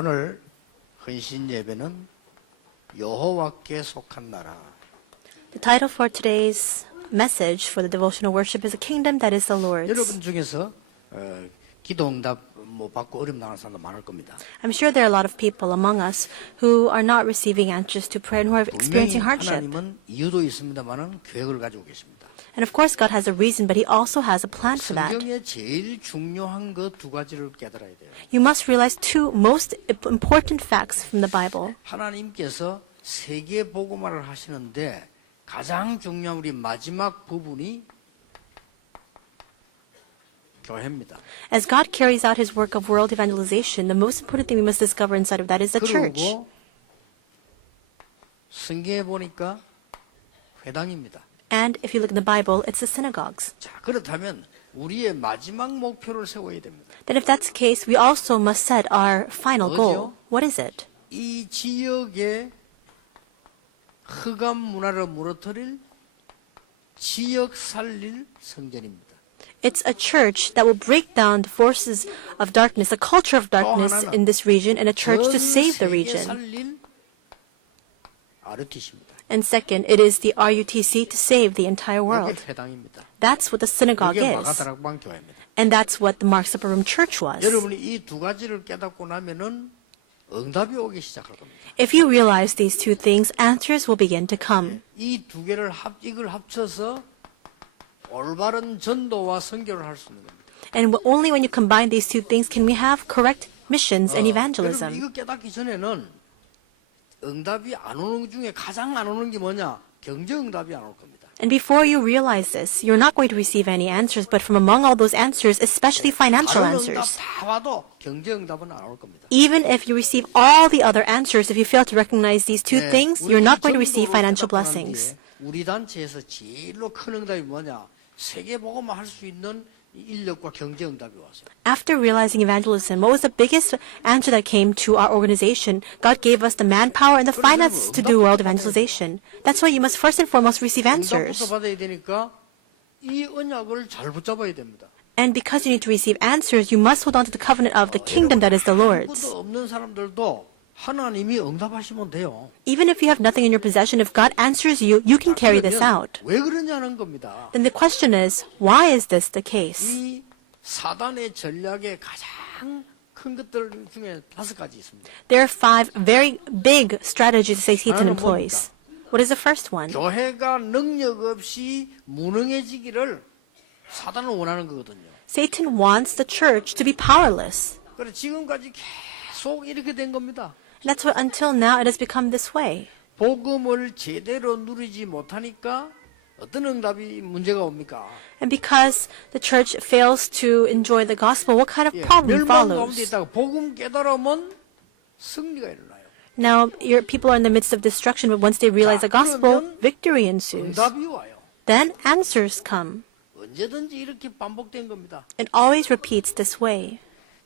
오늘 헌신 예배는 여호와께 속한 나라. The title for today's message for the devotional worship is a kingdom that is the Lord's. 여러분 중에서 기도 응답 못 받고 어려움 당하는 사람도 많을 겁니다. I'm sure there are a lot of people among us who are not receiving answers to prayer and who are 분명히 experiencing hardship. 하나님은 이유도 있습니다만은 계획을 가지고 계십니다. And of course, God has a reason, but He also has a plan for that. 성경에 제일 중요한 그 두 가지를 깨달아야 돼요. You must realize two most important facts from the Bible. 하나님께서 세계 복음화를 하시는데 가장 중요한 우리 마지막 부분이 교회입니다. As God carries out His work of world evangelization, the most important thing we must discover inside of that is the church. 그리고 성경에 보니까 회당입니다. And if you look in the Bible, it's the synagogues. 자, 그렇다면 우리의 마지막 목표를 세워야 됩니다. Then if that's the case, we also must set our final goal. 뭐죠? What is it? 이 지역의 흑암 문화를 무너뜨릴 지역 살릴 성전입니다. It's a church that will break down the forces of darkness, the culture of darkness in this region, and a church to save the 전 세계 region. 살릴 RUTC입니다. And second, it is the RUTC to save the entire world. 이게 회당입니다. That's what the synagogue 이게 is. 마가다락방 교회입니다. And that's what the Mark Supper Room Church was. 여러분이 이 두 가지를 깨닫고 나면은 응답이 오기 시작할 겁니다. If you realize these two things, answers will begin to come. 이 두 개를 이걸 합쳐서 올바른 전도와 선교를 할 수 있는 겁니다. And only when you combine these two things can we have correct missions and 여러분 evangelism. 이거 깨닫기 전에는 응답이 안 오는 중에 가장 안 오는 게 뭐냐? 경제 응답이 안 올 겁니다. And before you realize this, you're not going to receive any answers, but from among all those answers, especially financial 다른 응답 answers. 다 와도 경제 응답은 안 올 겁니다. Even if you receive all the other answers, if you fail to recognize these two things, you're not going to receive financial blessings. 우리 단체에서 제일로 큰 응답이 뭐냐? 세계 복음화 할 수 있는 인력과 경제 응답이 왔어요. After realizing evangelism, what was the biggest answer that came to our organization? God gave us the manpower and the finances to do world evangelization. That's why you must first and foremost receive answers. 응답부터 받아야 되니까 이 언약을 잘 붙잡아야 됩니다. And because you need to receive answers, you must hold on to the covenant of the kingdom that is the Lord's. 아무것도 없는 사람들도 하나님이 응답하시면 돼요. Even if you have nothing in your possession, if God answers you, you can carry this out. 왜 그러냐는 겁니다. Then the question is, why is this the case? 이 사단의 전략의 가장 큰 것들 중에 5가지 있습니다. There are 5 very big strategies that Satan 하나는 employs. What is the first one? 교회가 능력 없이 무능해지기를 사단은 원하는 거거든요. Satan wants the church to be powerless. 그래서 지금까지 계속 이렇게 된 겁니다. And that's why until now it has become this way. 복음을 제대로 누리지 못하니까 어떤 응답이 문제가 옵니까? And because the church fails to enjoy the gospel, what kind of problem 멸망 가운데 follows? 있다가 복음 깨달으면 승리가 일어나요. Now, your people are in the midst of destruction, but once they realize the gospel, victory ensues. 응답이 와요. Then answers come. 언제든지 이렇게 반복된 겁니다. It always repeats this way.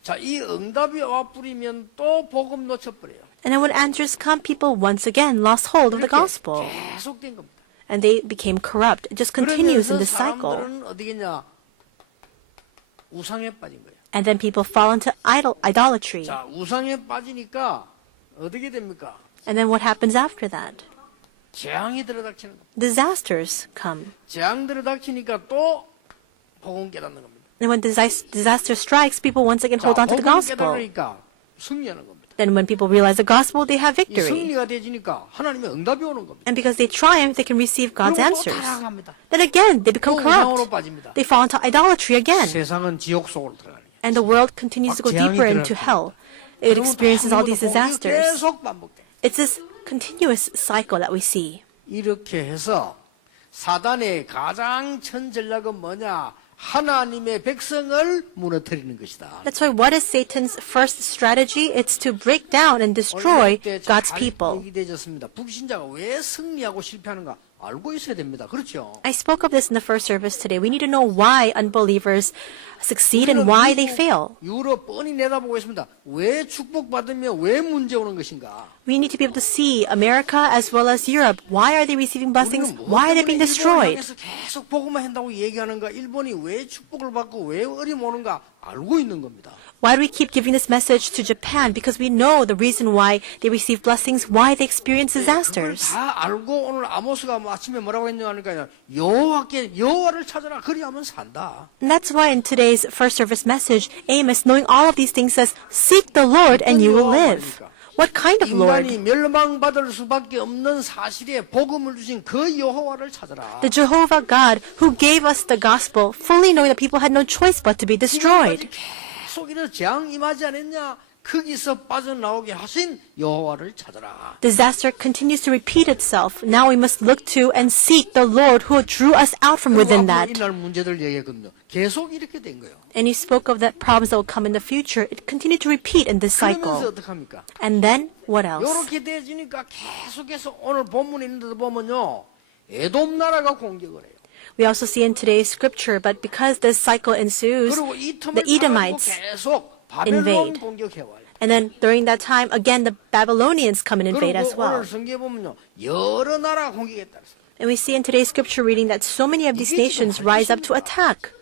자, 이 응답이 와버리면 또 복음 놓쳐버려요. And then when answers come, people once again lost hold of the 이렇게 gospel. 계속된 겁니다. And they became corrupt. It just continues in 그러면서 this cycle. 사람들은 어디겠냐? 우상에 빠진 거예요. And then people fall into idolatry. 자, 우상에 빠지니까 어떻게 됩니까? And then what happens after that? 재앙이 들어닥치는 겁니다. Disasters come. 재앙 들어닥치니까 또 복음 깨닫는 겁니다. And when disaster strikes, people once again 자, hold on to the 복음 gospel. 깨달으니까 승리하는 겁니다. Then when people realize the gospel, they have 이 victory. 승리가 되지니까 하나님의 응답이 오는 겁니다. And because they triumph, they can receive God's 그리고 또 answers. 타락합니다. Then again, they 또 become 우상으로 corrupt. 빠집니다. They fall into idolatry again. 세상은 지옥 속으로 들어가는 거예요. And the world continues to go 재앙이 deeper into 들어갑니다. hell. It experiences all these disasters. 계속 반복돼. It's this continuous cycle that we see. 이렇게 해서 사단의 가장 큰 전략은 뭐냐? 하나님의 백성을 무너뜨리는 것이다. That's why what is Satan's first strategy? It's to break down and destroy God's people. 얘기되었습니다. 불신자가 왜 승리하고 실패하는가 알고 있어야 됩니다. 그렇죠? I spoke of this in the first service today. We need to know why unbelievers succeed and why they fail. 유럽 뻔히 내다보고 있습니다. 왜 축복받으면 왜 문제 오는 것인가? We need to be able to see America as well as Europe. Why are they receiving blessings? Why are they being destroyed? 일본을 계속 복음만 한다고 얘기하는가? 일본이 왜 축복을 받고 왜 어려움 오는가? 알고 있는 겁니다. Why do we keep giving this message to Japan? Because we know the reason why they receive blessings, why they experience 그걸 disasters. 다 알고 오늘 아모스가 아침에 뭐라고 했냐 하니까 여호와를 찾아라 그리하면 산다. And that's why in today's first service message, Amos, knowing all of these things, says, seek the Lord and you will live. What kind of Lord? 인간이 멸망받을 수밖에 없는 사실에 복음을 주신 그 여호와를 찾아라. The Jehovah God who gave us the gospel, fully knowing that people had no choice but to be destroyed. 계속 이런 재앙 임하지 않았냐? 거기서 빠져나오게 하신 여호와를 찾아라. Disaster continues to repeat itself. Now we must look to and seek the Lord who drew us out from within that. 이날 문제들 얘기했거든요. 계속 이렇게 된 거예요. And he spoke of the problems that will come in the future. It continued to repeat in this 그러면서 cycle. 어떡합니까? And then, what else? 이렇게 되지니까 계속해서 오늘 본문에 있는데도 보면요. 에돔 나라가 공격을 해요. We also see in today's scripture, but because this cycle ensues, 그리고 이 the 틈을 타고 Edomites 계속 바벨론 invade. 공격해와요. And then during that time, again, the Babylonians come and invade as 그리고 well. 오늘 성경에 보면요. 여러 나라 공격했다. And we see in today's scripture reading that so many of these nations rise up to attack.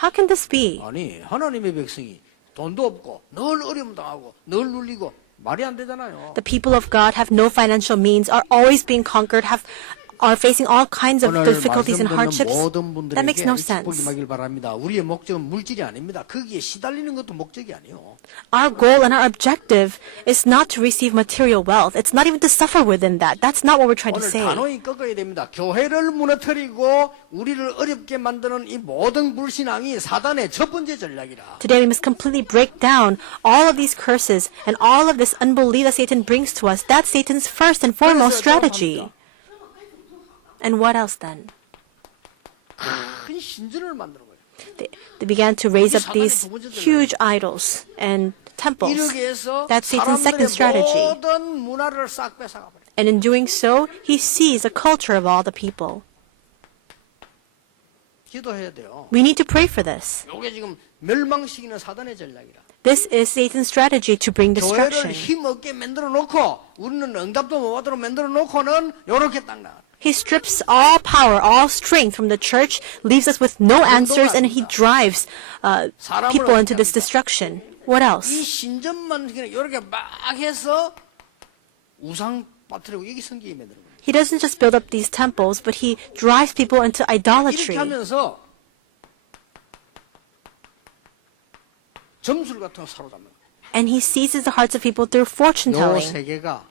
How can this be? 아니 하나님의 백성이 돈도 없고 늘 어려움 당하고 늘 눌리고 말이 안 되잖아요. The people of God have no financial means, are always being conquered, are facing all kinds of 오늘 difficulties and 말씀 듣는 hardships. 모든 That makes 분들에게 no 축복이 sense. 임하길 바랍니다. 우리의 목적은 물질이 아닙니다. 거기에 시달리는 것도 목적이 아니에요. Our goal and our objective is not to receive material wealth. It's not even to suffer within that. That's not what we're trying to 오늘 say. 단호히 꺾어야 됩니다. 교회를 무너뜨리고 우리를 어렵게 만드는 이 모든 불신앙이 사단의 첫 번째 전략이라. Today we must completely break down all of these curses and all of this unbelief that Satan brings to us. That's Satan's first and foremost strategy. And what else then? 큰 신전을 만드는 거예요. They began to raise up these huge idols and temples. 이렇게 해서 That's Satan's second 사람들의 strategy. 모든 문화를 싹 뺏어가 버려요. And in doing so, he sees the culture of all the people. 기도해야 돼요. We need to pray for this. 이게 지금 멸망시키는 사단의 전략이라. This is Satan's strategy to bring 교회를 destruction. 힘없게 만들어 놓고 우리는 응답도 못 받도록 만들어 놓고는 요렇게 딱 나가. He strips all power, all strength from the church, leaves us with no answers, and he drives people into this destruction. What 이 else? 신전만 이렇게 막 해서 우상 빠뜨리고 이게 성경이 만드는 거예요. He doesn't just build up these temples, but he drives people into 이렇게 idolatry. 하면서 점술 같은 거 사로잡는 거예요. And he seizes the hearts of people through fortune 요 telling. 세 개가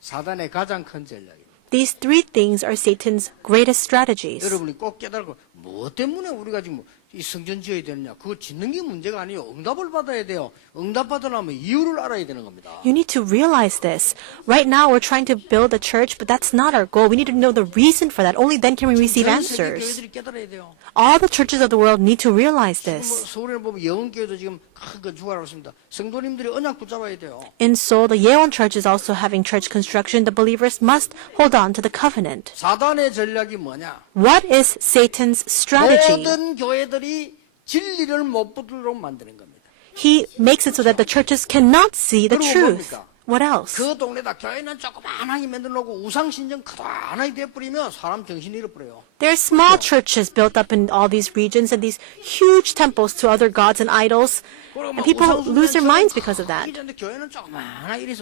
사단의 가장 큰 전략이에요. These three things are Satan's greatest strategies. 여러분이 꼭 깨달고 뭐 때문에 우리가 지금 이 성전 지어야 되느냐? 그거 짓는 게 문제가 아니에요. 응답을 받아야 돼요. 응답 받으려면 이유를 알아야 되는 겁니다. You need to realize this. Right now, we're trying to build a church, but that's not our goal. We need to know the reason for that. Only then can we receive 전 세계 answers. 교회들이 깨달아야 돼요. All the churches of the world need to realize 지금 뭐 this. 서울에 보면 영원교회도 지금 큰거 주관하고 있습니다. 성도님들이 언약 붙잡아야 돼요. In Seoul, the Yeon Church is also having church construction. The believers must hold on to the covenant. 사단의 전략이 뭐냐? What is Satan's strategy? 모든 교회들이 진리를 못 붙들도록 만드는 겁니다. He makes it so that the churches cannot see the 그리고 truth. 뭡니까? What else? 그 동네다 교회는 조그만하게 만들어놓고 우상신전 크다하게 돼버리면 사람 정신이 잃어버려요. There are small churches built up in all these regions and these huge temples to other gods and idols. And people lose their minds because of that. 이런데 교회는 조그만하게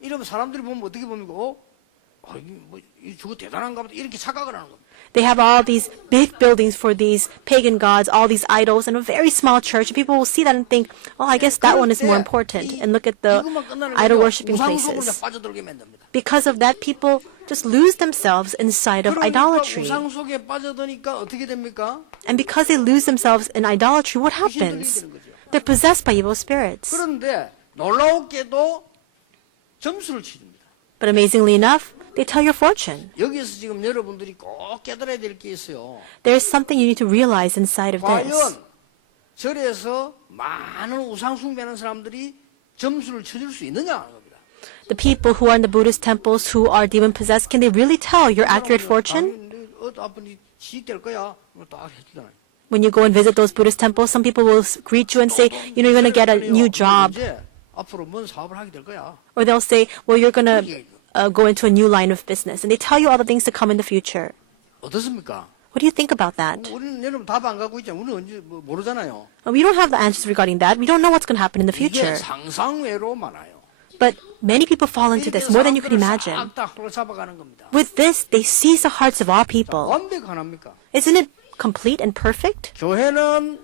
이러면 사람들이 보면 어떻게 봅니까? 저거 대단한가 보다 이렇게 착각을 하는 겁니다. They have all these big buildings for these pagan gods, all these idols, and a very small church. People will see that and think, oh, I guess that one is more important. And look at the idol worshipping places. 빠져들게 만듭니다. Because of that, people just lose themselves inside of 그러니까 idolatry. 우상 속에 빠져드니까 어떻게 됩니까? And because they lose themselves in idolatry, what happens? They're possessed by evil spirits. 그런데 놀라웠게도 점수를 치릅니다. But amazingly enough, they tell your fortune. 여기서 지금 여러분들이 꼭 깨달아야 될 게 있어요. There is something you need to realize inside of this. 과연 절에서 많은 우상 숭배하는 사람들이 점수를 쳐줄 수 있느냐 하는 겁니다. The people who are in the Buddhist temples who are demon possessed, can they really tell your accurate fortune? 아버지 지될 거야. 딱 해주잖아요. When you go and visit those Buddhist temples, some people will greet you and say, you know, you're going to get a new job. 이제 앞으로 뭔 사업을 하게 될 거야. Or they'll say, well, you're going to go into a new line of business. And they tell you all the things to come in the future. 어떻습니까? What do you think about that? 우리는 여러분 답 안 갖고 있잖아요. 우리는 언제 모르잖아요. We don't have the answers regarding that. We don't know what's going to happen in the 이게 future. 상상외로 많아요. But many people fall into this more than you can imagine. 싹다 홀잡아가는 겁니다. With this, they seize the hearts of all people. 완벽하납니까? Isn't it complete and perfect? 교회는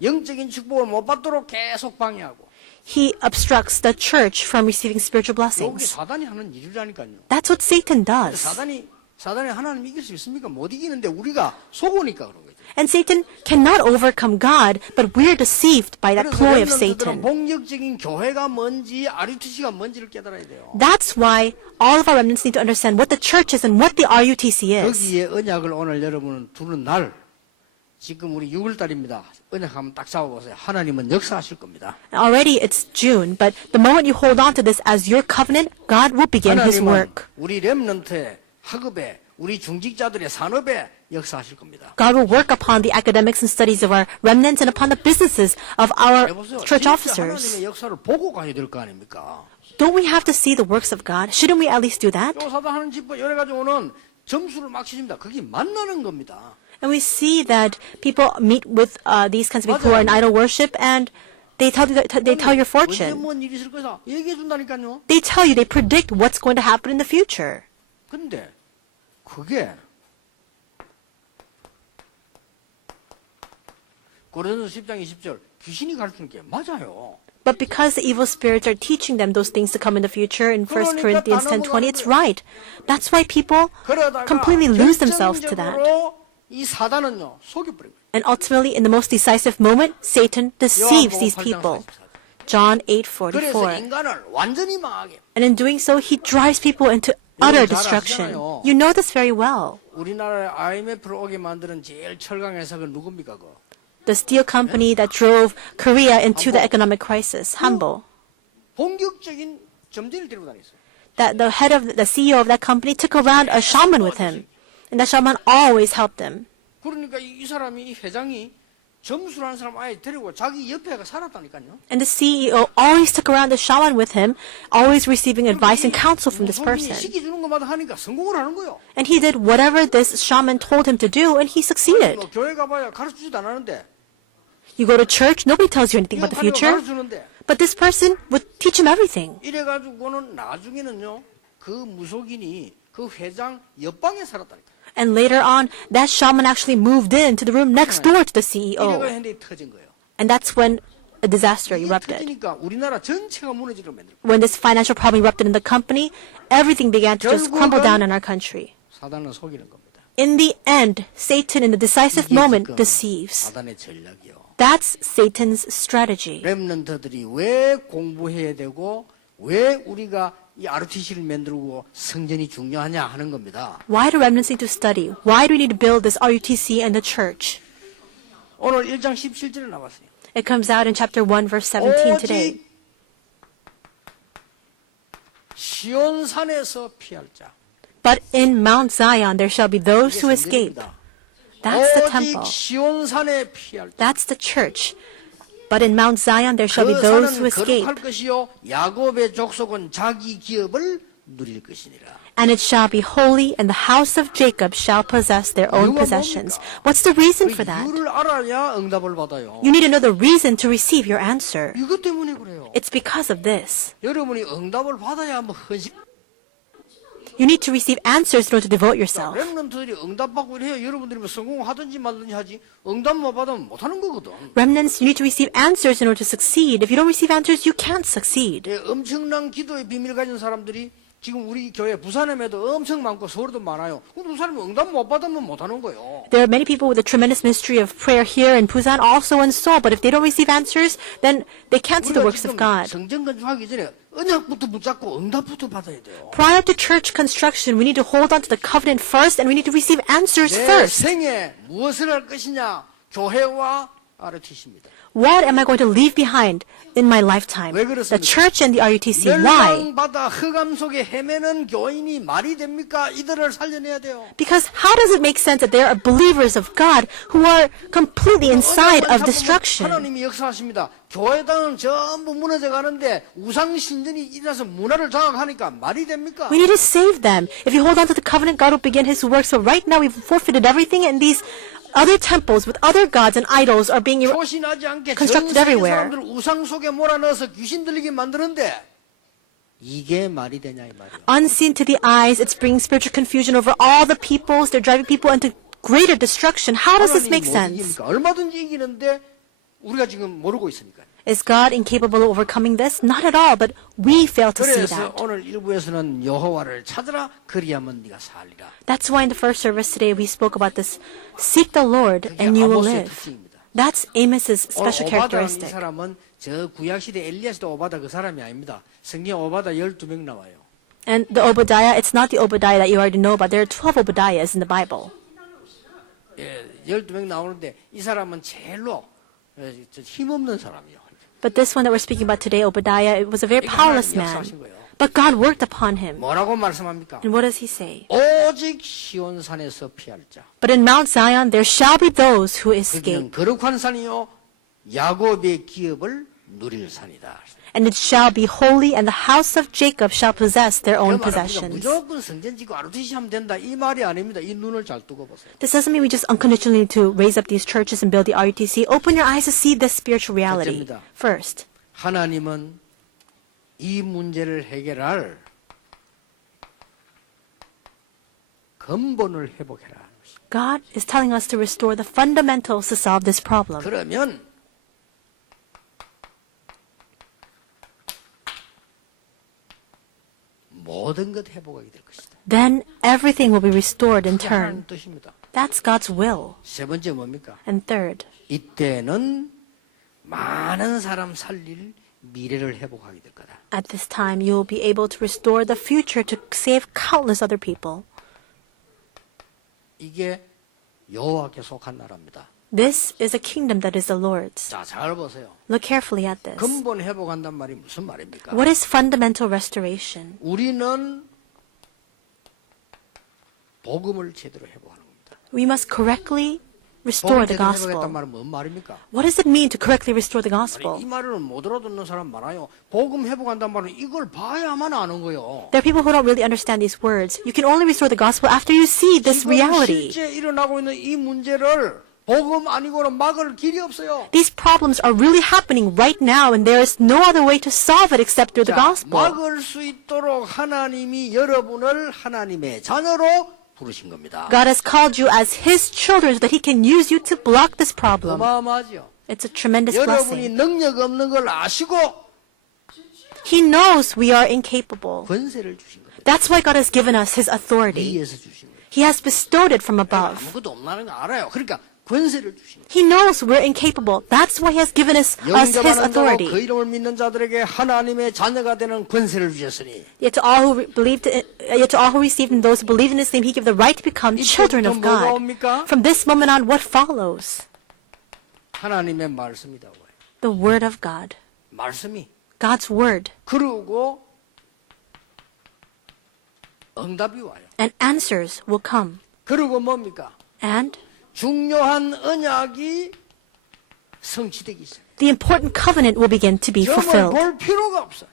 영적인 축복을 못 받도록 계속 방해하고 He obstructs the church from receiving spiritual 여기 blessings. 사단이 하는 일이라니까요. That's what Satan does. 사단이 하나님 이길 수 있습니까? 못 이기는데 우리가 속으니까 그런 거죠. And Satan cannot overcome God, but we're deceived by that 그래서 ploy of 렘넌트들은 Satan. 본격적인 교회가 뭔지 RUTC가 뭔지를 깨달아야 돼요. That's why all of our remnants need to understand what the church is and what the RUTC is. 거기에 언약을 오늘 여러분은 두는 날 지금 우리 6월달입니다. 언약 한번 딱 잡아보세요. 하나님은 역사하실 겁니다. Already it's June, but the moment you hold on to this as your covenant, God will begin His 하나님은 work. 우리 렘넌트의 학업에 우리 중직자들의 산업에 역사하실 겁니다. God will work upon the academics and studies of our remnants and upon the businesses of our 여보세요. church 진짜 officers. 하나님의 역사를 보고 가야 될 거 아닙니까? Don't we have to see the works of God? Shouldn't we at least do that? 교사도 하는 집과 여러 가지 오는 점수를 막 치십니다. 그게 만나는 겁니다. And we see that people meet with these kinds of people who are in idol worship and they tell your 언제 fortune. 뭔 일이 있을 거다 얘기해 준다니까요. They tell you, they predict what's going to happen in the future. 근데 그게 고린도서 10장 20절 귀신이 가르치는 게 맞아요. But because the evil spirits are teaching them those things to come in the future in 1 Corinthians 10:20, it's right. That's why people 그러다가 completely lose themselves to that. 결정적으로 이 사단은요 속여버린 거예요. And ultimately, in the most decisive moment, Satan deceives these people. John 그래서 8:44. 인간을 완전히 망하게. And in doing so, he drives people into utter 잘 destruction. 아시잖아요. You know this very well. 우리나라에 IMF를 오게 만드는 제일 철강 회사가 누굽니까? 그 The steel company that drove Korea into the economic crisis, Hanbo. 본격적인 점쟁이를 데리고 다녔어요. That the CEO of that company took around a shaman with him. And that shaman always helped him. 그러니까 이 사람이 이 회장이 점수라는 사람 아예 데리고 자기 옆에가 살았다니까요. And the CEO always took around the shaman with him, always receiving advice and counsel from this person. 시켜주는 것마다 하니까 성공을 하는 거예요. And he did whatever this shaman told him to do, and he succeeded. 뭐 교회 가봐야 가르치지도 안 하는데. You go to church, nobody tells you anything about the future. 가르치는데. But this person would teach him everything. 이래가지고는 나중에는요 그 무속인이 그 회장 옆방에 살았다니까. And later on, that shaman actually moved into the room next door to the 이래가 CEO. 현대에 터진 거예요. And that's when a disaster 이게 erupted. 터지니까 우리나라 전체가 무너지도록 만들고. When this financial problem erupted in the company, everything began to just crumble 결국은 down in our country. 사단은 속이는 겁니다. In the end, Satan in the decisive 이게 moment 지금 deceives. 사단의 전략이요. That's Satan's strategy. 렘넌트들이 왜 공부해야 되고 왜 우리가 이 RUTC를 만들고 성전이 중요하냐 하는 겁니다. Why do remnants need to study? Why do we need to build this RUTC and the church? 오늘 1장 17절에 나왔어요. It comes out in chapter 1, verse 17 today. 오직 시온산에서 피할 자. But in Mount Zion there shall be those who 이게 escape. 성전입니다. That's the 오직 temple. 시온산에 피할 자. That's the church. But in Mount Zion there shall be 그 those who 산은 escape. 거룩할 것이요 야곱의 족속은 자기 기업을 누릴 것이니라. And it shall be holy, and the house of Jacob shall possess their own 이유가 possessions. 뭡니까? What's the reason 그 for that? 이유를 알아야 응답을 받아요. You need to know the reason to receive your answer. 이것 때문에 그래요. It's because of this. 여러분이 응답을 받아야 뭐 헌신. You need to receive answers in order to devote yourself. 렘넌트들이 응답받고 이래요. 여러분들이 뭐 성공하든지 말든지 하지 응답 못 받으면 못하는 거거든. Remnants, you need to receive answers in order to succeed. If you don't receive answers, you can't succeed. 예, 엄청난 기도의 비밀 가진 사람들이 지금 우리 교회 부산에도 엄청 많고 서울도 많아요. 근데 그 사람이 응답 못 받으면 못하는 거예요. There are many people with a tremendous ministry of prayer here in Busan, also in Seoul, but if they don't receive answers, then they can't see the 우리가 works of 지금 God. 성전 건축하기 전에 언약부터 붙잡고 응답부터 받아야 돼요. Prior to church construction, we need to hold on to the covenant first, and we need to receive answers 내 first. 생에 무엇을 할 것이냐 교회와 ROTC입니다. What am I going to leave behind in my lifetime? 왜 The 그렇습니까? church and the RUTC. Why? 멸망받아 흑암 속에 헤매는 교인이 말이 됩니까? 이들을 살려내야 돼요. Because how does it make sense that there are believers of God who are completely inside of destruction? 하나님이 역사하십니다. 교회당은 전부 무너져 가는데 우상 신전이 일어나서 문화를 장악하니까 말이 됩니까? We need to save them. If you hold on to the covenant, God will begin His work. So right now we've forfeited everything, and these other temples with other gods and idols are being 조신하지 않게 전 constructed 세계 everywhere. 사람들 우상 속에 몰아넣어서 귀신 들리게 만드는데 이게 말이 되냐 이 말이야. unseen to the eyes. It's bringing spiritual confusion over all the peoples. They're driving people into greater destruction. How does this make 하나님이 못 sense? 이깁니까? 얼마든지 이기는데 우리가 지금 모르고 있으니까. Is God incapable of overcoming this? Not at all, but we fail to see 그래서 that. 오늘 일부에서는 여호와를 찾으라 그리하면 네가 살리라. That's why in the first service today we spoke about this. Seek the Lord 그게 and you will 아모스의 live. 특징입니다. That's Amos's special 오바다는 이 characteristic. 사람은 저 구약시대 엘리야시대 오바다 그 사람이 아닙니다. 성경 오바다 12명 나와요. And the Obadiah, it's not the Obadiah that you already know about. There are 12 Obadiahs in the Bible. 예, 12명 나오는데 이 사람은 제일로 힘없는 사람이에요. But this one that we're speaking about today, Obadiah, it was a very 이거 powerless 하나님 man. 역사하신 거예요. But God worked upon him. 뭐라고 말씀합니까? And what does he say? 오직 시온산에서 피할 자. But in Mount Zion there shall be those who 그는 escape, 거룩한 산이요 야곱의 기업을 누릴 산이다. and it shall be holy, and the house of Jacob shall possess their 그 own 말은 우리가 possessions. 무조건 성전 짓고 ROTC 하면 된다 이 말이 아닙니다. 이 눈을 잘 뜨고 보세요. This doesn't mean we just unconditionally need to raise up these churches and build the RUTC. Open your eyes to see this spiritual reality. 첫째입니다. First, 하나님은 이 문제를 해결할 근본을 회복해라. God is telling us to restore the fundamentals to solve this problem. 그러면 모든 것 회복하게 될 것이다. Then everything will be restored in 그게 turn. 하나님 뜻입니다. That's God's will. 세 번째 뭡니까? And third, 이때는 많은 사람 살릴 미래를 회복하게 될 거다. at this time you will be able to restore the future to save countless other people. 이게 여호와께 속한 나라입니다. This is a kingdom that is the Lord's. 자, 잘 보세요. Look carefully at this. 근본 회복한단 말이 무슨 말입니까? What is fundamental restoration? 우리는 복음을 제대로 회복하는 겁니다. We must correctly 복음을 restore the 제대로 회복했단 gospel. 말은 뭔 말입니까? What does it mean to correctly restore the 아니, gospel? 이 말을 못 알아듣는 사람 많아요. 복음 회복한단 말은 이걸 봐야만 아는 거예요. There are people who don't really understand these words. You can only restore the gospel after you see this 지금 reality. 실제 일어나고 있는 이 문제를 복음 아니고는 막을 길이 없어요. These problems are really happening right now, and there is no other way to solve it except through the 자, gospel. 막을 수 있도록 하나님이 여러분을 하나님의 자녀로 부르신 겁니다. God has called you as His children so that He can use you to block this problem. 어마어마하죠. It's a tremendous 여러분이 blessing. 능력 없는 걸 아시고 He knows we are incapable. 권세를 주신 겁니다. That's why God has given us His authority. 위에서 주신 거예요. He has bestowed it from above. 아무것도 없나는 거 알아요. 그러니까 권세를 주신 거예요. He knows we're incapable. That's why He has given us His 영접하는 자로 authority. 그 이름을 믿는 자들에게 하나님의 자녀가 되는 권세를 주셨으니 Yet to all who received and those who believed in His name, He gave the right to become children of 이때부터 뭐가 God. 옵니까? From this moment on, what follows? 하나님의 말씀이다. The Word of God. 말씀이 God's Word. 그러고 응답이 와요. And answers will come. 그리고 뭡니까? And 중요한 언약이 성취되기 시작. the important covenant will begin to be 점을 fulfilled. 볼 필요가 없어.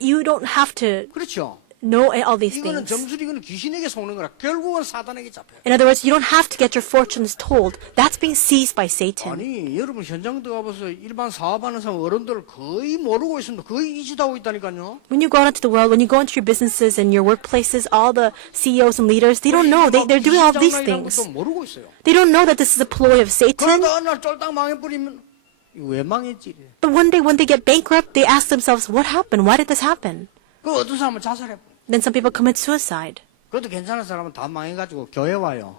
You don't have to 그렇죠. know all these 이거는 things. 점수리 이거는 귀신에게 속는 거라. 결국은 사단에게 잡혀요. In other words, you don't have to get your fortunes told. That's being seized by Satan. 아니 여러분 현장 들어가봐서 일반 사업하는 사람 어른들 거의 모르고 있습니다. 거의 이짓하고 있다니까요. When you go out into the world, when you go into your businesses and your workplaces, all the CEOs and leaders, they don't know. They're doing all these things. 것도 모르고 있어요. They don't know that this is a ploy of Satan. 그러다 어느 날 쫄딱 망해버리면 이거 왜 망했지? But one day when they get bankrupt, they ask themselves, what happened? Why did this happen? 그 어떤 사람은 자살해버려. Then some people commit suicide. 그것도 괜찮은 사람은 다 망해가지고 교회 와요.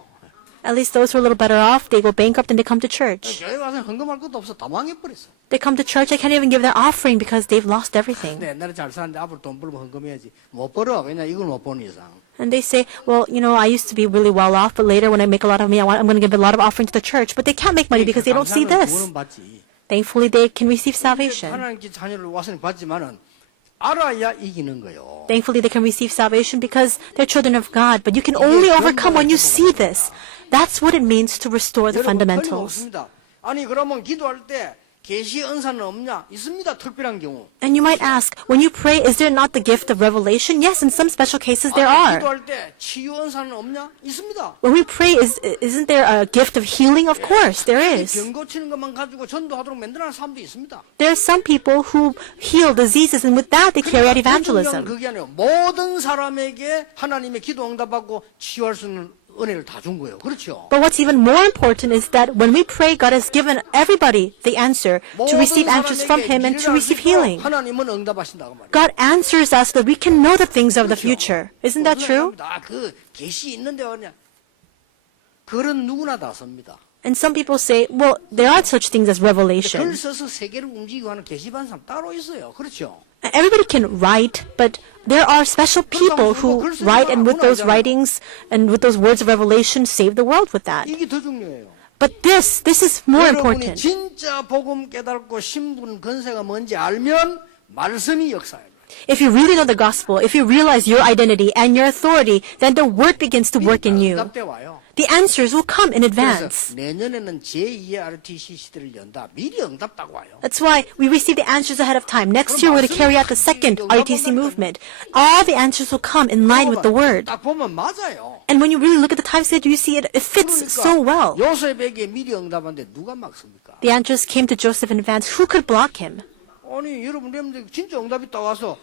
At least those who are a little better off, they go bankrupt and they come to church. 교회 와서 헌금할 것도 없어. 다 망해버렸어. They come to church, they can't even give their offering because they've lost everything. 근데 옛날에 잘 사는데 앞으로 돈 벌면 헌금해야지. 못 벌어. 왜냐 이걸 못 버는 이상. And they say, well, I used to be really well off, but later when I make a lot of money, I'm going to give a lot of offering to the church. But they can't make money because they don't see 감사는 this. 구원은 받지. Thankfully, they can receive salvation. 하나님께 자녀를 와서는 받지만은 알아야 이기는 거요. Thankfully, they can receive salvation because they're children of God. But you can only overcome when you see this. That's what it means to restore the 여러분 fundamentals. 틀림없습니다. 아니 그러면 기도할 때 계시 은사는 없냐? 있습니다. 특별한 경우. And you might ask, when you pray, is there not the gift of revelation? Yes, in some special cases there 아니, are. 기도할 때 치유 은사는 없냐? 있습니다. When we pray, isn't there a gift of healing? Of course, there is. 병 고치는 것만 가지고 전도하도록 만드는 사람도 있습니다. There are some people who heal diseases, and with that they carry out 중요한 evangelism. 그게 아니에요. 모든 사람에게 하나님의 기도 응답받고 치유할 수 있는 은혜를 다 준 거예요. 그렇죠? But what's even more important is that when we pray, God has given everybody the answer to receive answers from Him and to receive healing. 하나님은 응답하신다고 말이에요. God answers us so that we can know the things of the future. Isn't that true? 그 계시 있는데 그냥 그런 누구나 다 섭니다. And some people say, well, there are such things as 글 revelation. 써서 세계를 움직이고 하는 계시반 사람 따로 있어요. 그렇죠? Everybody can write, but there are special people who write, and with those writings and with those words of revelation, save the world with that. 이게 더 중요해요. But this is more 여러분이 important. 진짜 복음 깨닫고 신분 건세가 뭔지 알면 말씀이 역사해요. If you really know the gospel, if you realize your identity and your authority, then the word begins to work in you. 응답돼 와요. The answers will come in 그래서 advance. 내년에는 제2의 RTC 시대를 연다. 미리 응답다고 와요. That's why we receive the answers ahead of time. Next year, we're going to carry out the second RTC movement. All the answers will come in line with the word. 딱 보면 맞아요. And when you really look at the time schedule, you see it fits so well. 요셉에게 미리 응답한데 누가 막습니까? The answers came to Joseph in advance. Who could block him? 아니 여러분 여러분들 진짜 응답이 딱 와서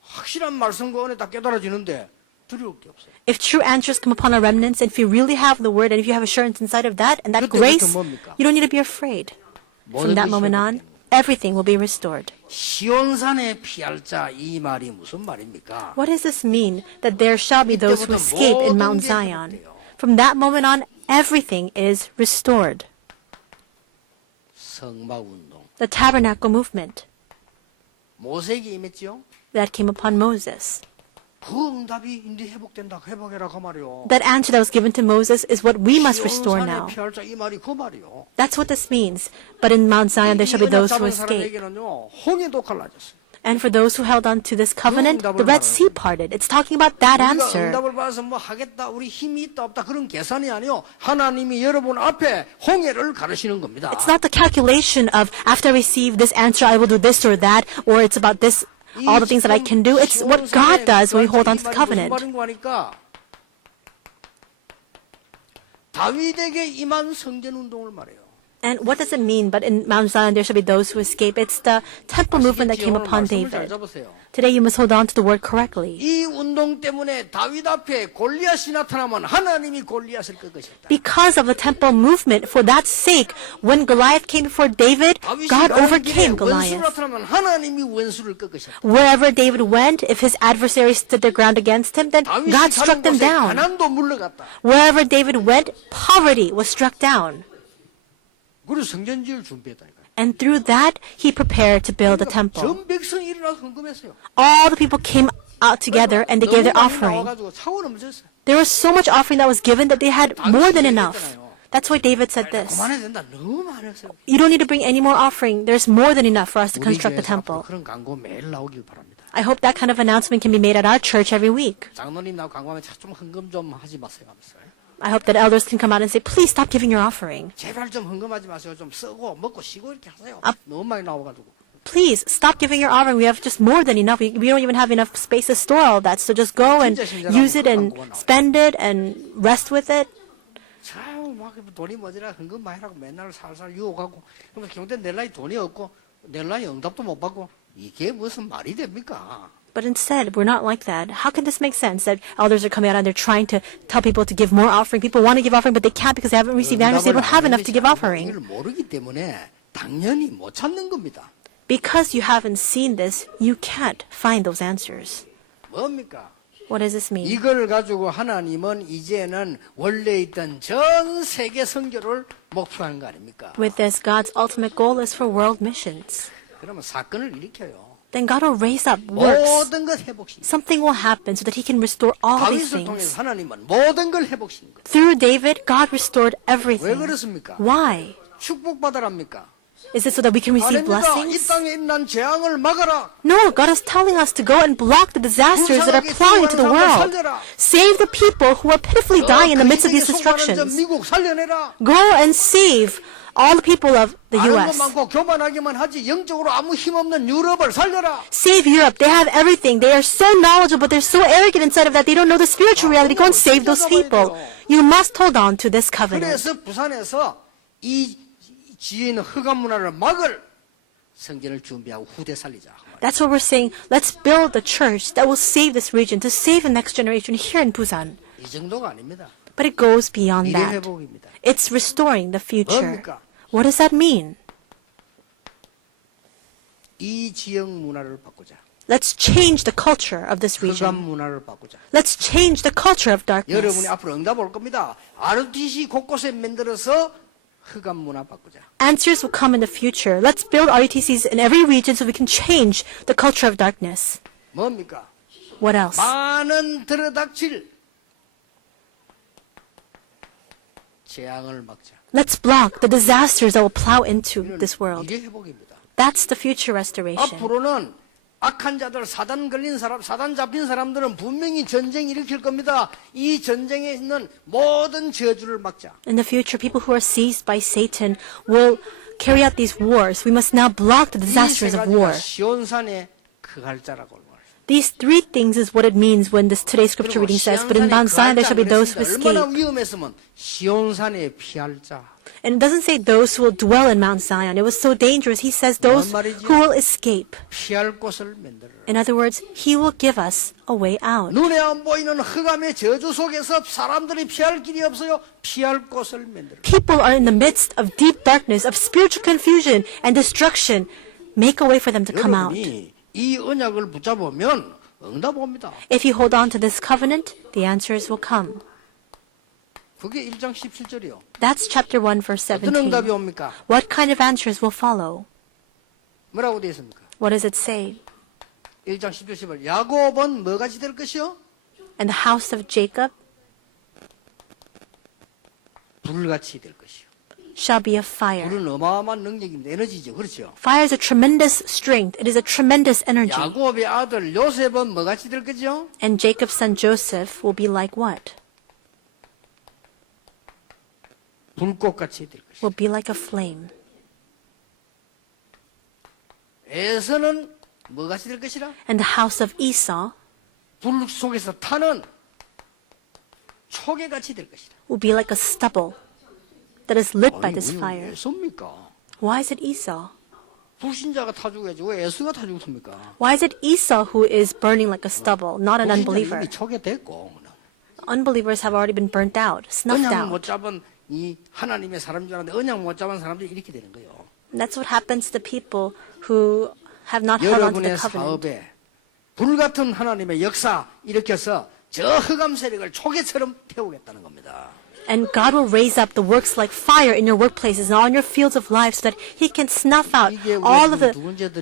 확실한 말씀과 은혜 딱 깨달아지는데 두려울 게 없어요. If true answers come upon our remnants, and if you really have the word, and if you have assurance inside of that and that grace, you don't need to be afraid. From that moment on, everything will be restored. 시온산에 피할 자 이 말이 무슨 말입니까? What does this mean? That there shall be those who escape in Mount Zion. From that moment on, everything is restored. 성막 운동. The tabernacle movement 모세에게 임했죠? that came upon Moses. 그 응답이 인디 회복된다. 회복해라 그 말이요. That answer that was given to Moses is what we must restore 시온산에 now. 피할 자 이 말이 그 말이요. That's what this means. But in Mount Zion there shall be those who escape. 사람에게는요 홍해도 갈라졌어요. And for those who held on to this covenant, the Red Sea parted. It's talking about that 우리가 answer. 응답을 받아서 뭐 하겠다, 우리 힘이 있다 없다 그런 계산이 아니요. 하나님이 여러분 앞에 홍해를 가르시는 겁니다. It's not the calculation of after I receive this answer I will do this or that, or it's about this, all the things that I can do. It's what God does when we hold on to the covenant. 다윗에게 임한 성전 운동을 말해요. And what does it mean? But in Mount Zion there shall be those who escape. It's the temple movement that came upon David. Today you must hold on to the word correctly. 이 운동 때문에 다윗 앞에 골리앗이 나타나면 하나님이 골리앗을 끌 것이다. Because of the temple movement, for that sake, when Goliath came before David, God overcame Goliath. 나타나면 하나님이 원수를 끌 것이다. Wherever David went, if his adversaries stood their ground against him, then God struck them down. 가난도 물러갔다. Wherever David went, poverty was struck down. 그리고 성전 지을 준비했다니까. And through that, he prepared to build a temple. 전 백성이 일어나서 헌금했어요. All the people came out together and they gave their offering. 나와가지고 차원 넘쳤어요. There was so much offering that was given that they had more than enough. That's why David said this. 그만해야 된다. 너무 많이 했어요. You don't need to bring any more offering. There's more than enough for us to construct the temple. 그런 광고 매일 나오길 바랍니다. I hope that kind of announcement can be made at our church every week. 장로님 나와 광고하면 좀 헌금 좀 하지 마세요 하면서. I hope that elders can come out and say, please stop giving your offering. 제발 좀 헌금하지 마세요. 좀 쓰고 먹고 쉬고 이렇게 하세요. 너무 많이 나와가지고. Please stop giving your offering. We have just more than enough. We don't even have enough space to store all that. So just go and use it and spend it and rest with it. 참 막 돈이 뭐지라 헌금 많이 하라고 맨날 살살 유혹하고 그러면 경대 낼라이 돈이 없고 낼라이 응답도 못 받고 이게 무슨 말이 됩니까? But instead, we're not like that. How can this make sense that elders are coming out and they're trying to tell people to give more offering? People want to give offering, but they can't because they haven't received answers. They don't have enough to give offering. 이걸 모르기 때문에 당연히 못 찾는 겁니다. Because you haven't seen this, you can't find those answers. 뭡니까? What does this mean? 이걸 가지고 하나님은 이제는 원래 있던 전 세계 선교를 목표하는 거 아닙니까? With this, God's ultimate goal is for world missions. 그러면 사건을 일으켜요. then God will raise up works. 모든 것 회복시킵니다. Something will happen so that he can restore all these 다윗을 통해서 things. 하나님은 모든 걸 회복시킨 거예요. Through David, God restored 왜 everything. 그렇습니까? Why? 축복받으랍니까? Is it so that we can receive 아닙니다. 이 blessings? 땅에 있는 재앙을 막아라. No, God is telling us to go and block the disasters that are plowing into the world. Save the people who are pitifully dying in the midst of these destructions. 미국 살려내라. Go and save all the people of the 아는 것 U.S. 많고 교만하기만 하지 영적으로 아무 힘없는 유럽을 살려라. Save Europe. They have everything. They are so knowledgeable, but they're so arrogant inside of that they don't know the spiritual reality. Go and save those people. You must hold on to this covenant. 그래서 부산에서 이 지혜 있는 흑암 문화를 막을 성전을 준비하고 후대 살리자. That's what we're saying. Let's build a church that will save this region, to save the next generation here in Busan. 이 정도가 아닙니다. But it goes beyond 미래 that. 회복입니다. It's restoring the future. 뭡니까? What does that mean? 이 지역 문화를 바꾸자. Let's change the culture of this 흑암 region. 문화를 바꾸자. Let's change the culture of 여러분이 darkness. 앞으로 응답 올 겁니다. RTC 곳곳에 만들어서 흑암 문화 바꾸자. Answers will come in the future. Let's build RUTCs in every region so we can change the culture of darkness. 뭡니까? What else? 많은 들어닥칠 재앙을 막자. Let's block the disasters that will plow into this world. 이게 회복입니다. That's the future restoration. 앞으로는 악한 자들, 사단 걸린 사람, 사단 잡힌 사람들은 분명히 전쟁 일으킬 겁니다. 이 전쟁에 있는 모든 저주를 막자. In the future, people who are seized by Satan will carry out these wars. We must now block the 이 세 disasters of 가지가 war. 시온산의 그할 자라고 말해요. These three things is what it means when this today's scripture reading says, but in Mount Zion there shall be those who 얼마나 escape. 위험했으면 시온산에 피할 자. And it doesn't say those who will dwell in Mount Zion. It was so dangerous. He says those who will escape. 피할 곳을 만들어라. In other words, He will give us a way out. 눈에 안 보이는 흑암의 저주 속에서 사람들이 피할 길이 없어요. 피할 곳을 만들어라. People are in the midst of deep darkness, of spiritual confusion and destruction. Make a way for them to come out. 여러분이 이 언약을 붙잡으면 응답 옵니다. If you hold on to this covenant, the answers will come. 그게 1장 17절이요. That's chapter 1, verse 어떤 응답이 17. 옵니까? What kind of answers will follow? 뭐라고 되어 있습니까? What does it say? 1장 17절 야곱은 뭐같이 될 것이요? And the house of Jacob 불같이 될 것이요. shall be a fire. 불은 어마어마한 능력입니다. 에너지죠. 그렇죠? Fire is a tremendous strength. It is a tremendous energy. 야곱의 아들 요셉은 뭐같이 될 거죠? And Jacob's son Joseph will be like what? 불꽃같이 될 것이요. Will be like a flame. 에서는 뭐같이 될 것이라? And the house of Esau 불 속에서 타는 초계같이 될 것이라. will be like a stubble that is lit by this fire. 에서입니까? Why is it Esau? 불신자가 타죽어야지 왜 에서가 타죽습니까? Why is it Esau who is burning like a stubble, not an unbeliever? 이미 초계됐고 Unbelievers have already been burnt out, snuffed 언약 못 out. 잡은 이 하나님의 사람인 줄 알았는데 언약 못 잡은 사람들이 이렇게 되는 거예요. And that's what happens to the people who have not held on to the 여러분의 covenant. 사업에 불같은 하나님의 역사 일으켜서 저 흑암 세력을 초계처럼 태우겠다는 겁니다. And God will raise up the works like fire in your workplaces and all in your fields of life so that He can snuff out all of the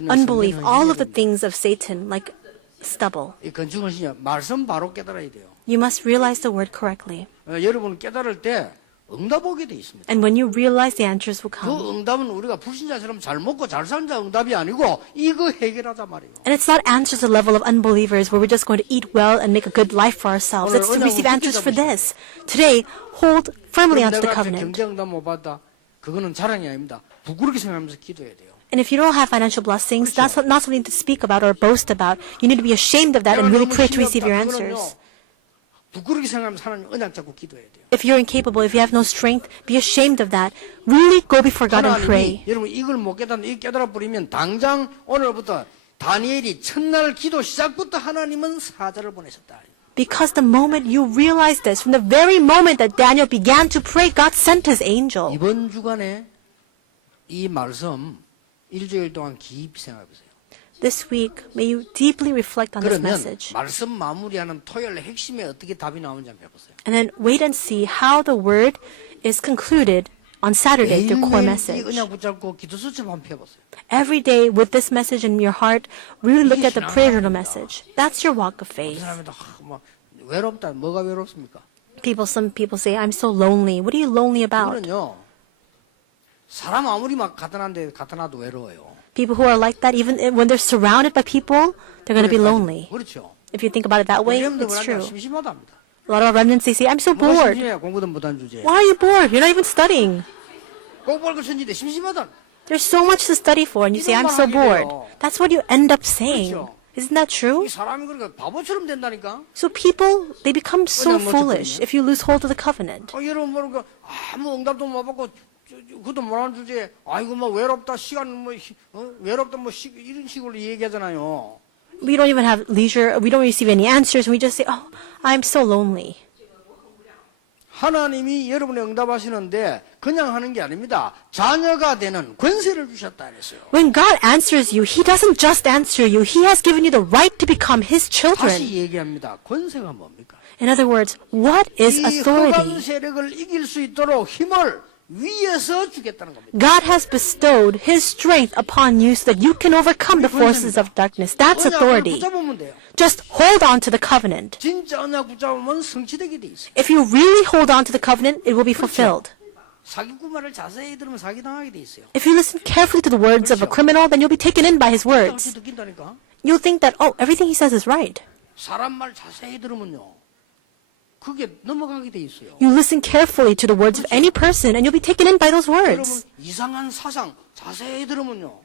unbelief, all of the things of Satan like stubble. 이 건축은 신약 말씀 바로 깨달아야 돼요. You must realize the word correctly. 여러분 깨달을 때 응답 오게 돼 있습니다. And when you realize, the answers will 그 come. 응답은 우리가 불신자처럼 잘 먹고 잘 산자 응답이 아니고 이거 해결하자 말이에요. And it's not answers to the level of unbelievers where we're just going to eat well and make a good life for ourselves. It's to receive answers for this. Today, hold firmly onto the 내가 covenant. 경제 응답 못 받다. 그거는 자랑이 아닙니다. 부끄럽게 생각하면서 기도해야 돼요. And if you don't have financial blessings, that's not something to speak about or boast about. You need to be ashamed of that and really pray to receive your answers. 부끄럽게 생각하면서 하나님 언약 잡고 기도해야 돼요. If you're incapable, if you have no strength, be ashamed of that. Really go before God and pray. 하나님이 여러분 이걸 못 깨닫는 이 깨달아 버리면 당장 오늘부터 다니엘이 첫날 기도 시작부터 하나님은 사자를 보내셨다. Because the moment you realize this, from the very moment that Daniel began to pray, God sent his angel. 이번 주간에 이 말씀 일주일 동안 깊이 생각해 보세요. This week, may you deeply reflect on this 그러면 message. 말씀 마무리하는 토요일 핵심에 어떻게 답이 나오는지 한번 해보세요. And then wait and see how the word is concluded on Saturday, your core 매일매일 이 message. 언약 붙잡고 기도 수첩 한번 펴보세요. Every day with this message in your heart, really look at the prayer journal message. That's your walk of 그 faith. 사람이 외롭다. 뭐가 외롭습니까? Some people say, I'm so lonely. What are you lonely about? 그거는요. 사람 아무리 막 갖다 놔도 외로워요. People who are like that, even when they're surrounded by people, they're going to be lonely. 그렇죠. If you think about it that way, 렘들 it's 그러니까 true. 심심하답니다. A lot of remnants, they say, I'm so 뭐가 bored. 심심해? 공부도 못한 주제에. Why are you bored? You're not even studying. 공부할 거 천지인데 심심하다. There's so much to study for, and you say, I'm so bored. That's what you end up saying. 그렇죠. Isn't that true? 이 사람이 그러니까 바보처럼 된다니까. So people, they become so 그냥 foolish 멋졌거든요. if you lose hold of the covenant. 여러분 모르고 아무 응답도 못 받고 그것도 못하는 주제에 아이고 뭐 외롭다 시간 외롭다 이런 식으로 얘기하잖아요. We don't even have leisure. We don't receive any answers. We just say, oh, I'm so lonely. 하나님이 여러분의 응답하시는데 그냥 하는 게 아닙니다. 자녀가 되는 권세를 주셨다 그랬어요. When God answers you, He doesn't just answer you. He has given you the right to become His 다시 children. 얘기합니다. 권세가 뭡니까? In other words, what is 이 흑암 authority? 세력을 이길 수 있도록 힘을 위에서 주겠다는 겁니다. God has bestowed His strength upon you so that you can overcome the forces of darkness. That's 언약을 authority. 붙잡으면 돼요. Just hold on to the covenant. 진짜 언약 붙잡으면 성취되게 돼 있어요. If you really hold on to the covenant, it will be fulfilled. 사기꾼 말을 자세히 들으면 사기당하게 돼 있어요. If you listen carefully to the words of a criminal, then you'll be taken in by his words. 그렇게 느낀다니까. You'll think that, oh, everything he says is right. 사람 말 자세히 들으면요. 그게 넘어가게 돼 있어요. You listen carefully to the words of any person, and you'll be taken in by those 여러분 words. 이상한 사상 자세히 들으면요.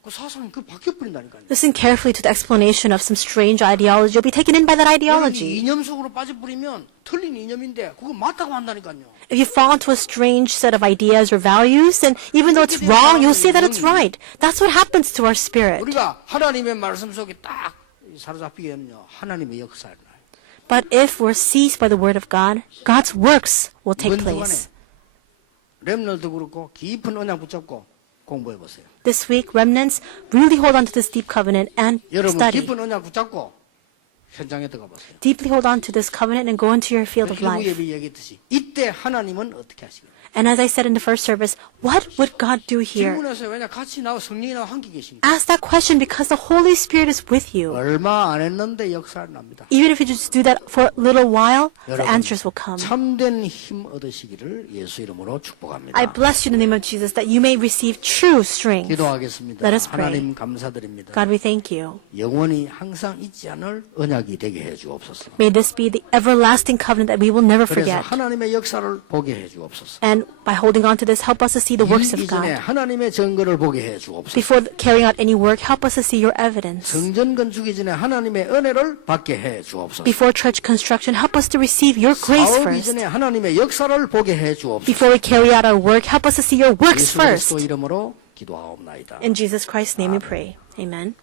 그 사상이 그 바뀌어버린다니까요. Listen carefully to the explanation of some strange ideology. You'll be taken in by that 여러분이 ideology. 이념 속으로 빠져버리면 틀린 이념인데 그거 맞다고 한다니까요. If you fall into a strange set of ideas or values, then even though it's wrong, you'll say that it's right. That's what happens to our spirit. 우리가 하나님의 말씀 속에 딱 사로잡히게 되면요. 하나님의 역사를 나요. But if we're seized by the word of God, God's works will take 이번 주간에 place. 렘널도 그렇고 깊은 언약 붙잡고 공부해 보세요. This week, remnants, really hold on to this deep covenant and 여러분 study. 깊은 언약 붙잡고 현장에 들어가 보세요. Deeply hold on to this covenant and go into your field of 일부 life. 예배 얘기했듯이 이때 하나님은 어떻게 하시겠어요? And as I said in the first service, what would God do here? 질문해서 왜냐 같이 나와 성령이 나와 함께 계십니다. Ask that question because the Holy Spirit is with you. 얼마 안 했는데 역사를 납니다. Even if you just do that for a little while, the 여러분 answers will come. 참된 힘 얻으시기를 예수 이름으로 축복합니다. I bless you in the name of Jesus that you may receive true strength. 기도하겠습니다. Let us pray. 하나님 감사드립니다. God, we thank you. 영원히 항상 잊지 않을 언약이 되게 해 주옵소서. May this be the everlasting covenant that we will never 그래서 forget. 하나님의 역사를 보게 해 주옵소서. And by holding on to this, help us to see the works of 일기 전에 God. 하나님의 증거를 보게 해 주옵소서. Before carrying out any work, help us to see your evidence. 성전 건축이 전에 하나님의 은혜를 받게 해 주옵소서. Before church construction, help us to receive your grace 사업이 first. 전에 하나님의 역사를 보게 해 주옵소서. Before we carry out our work, help us to see your works 예수 그리스도 first. 이름으로 기도하옵나이다. In Jesus Christ's name we pray. Amen.